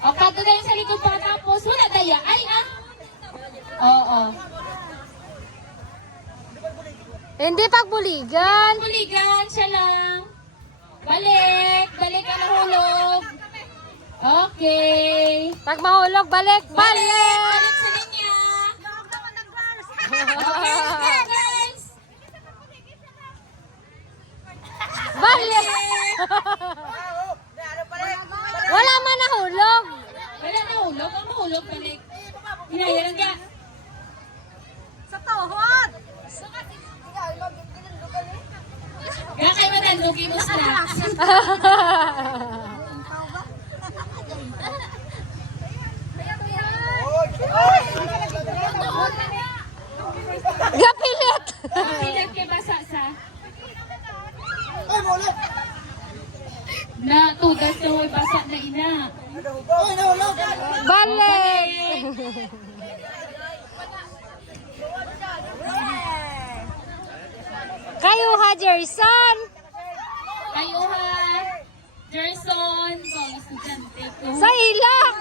O, kato na yung sa likod pa. Tapos, wala daya. Ay, ah. Oo. Hindi pagbuligan. Buligan, siya lang. Balik. Balik ka nahulog. Okay. Pag mahulog, balik. Balik. Balik! Balik sa linya. Okay, guys. Balik! Wala man nahulog. Wala nahulog. Ang mahulog, balik. Hinayaran ka. Sa tuhod! Kaya kayo matalugi mo sila. Gapilit! Pilag kay basa sa... Na, tugas na may basa na ina. Balik! Kayo ha, Jerson! Kayo ha, Jerson, kung estudyante ko. Sa ilak!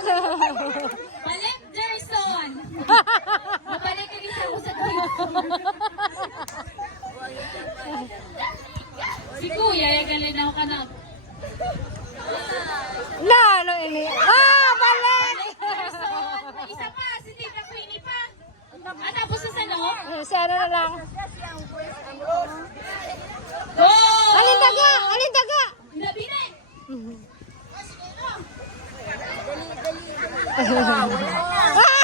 Balik, Jerson! Mabalik ka rin ako sa kuya. Si kuya, yagalin ako ka na. Lalo ini. Ah, balik! Jerson! May isa pa, si Tita Queenie pa. Ah, tapos sa salo? Sana na lang. Go! Alin daga! Alin daga! Labi na eh! Ah!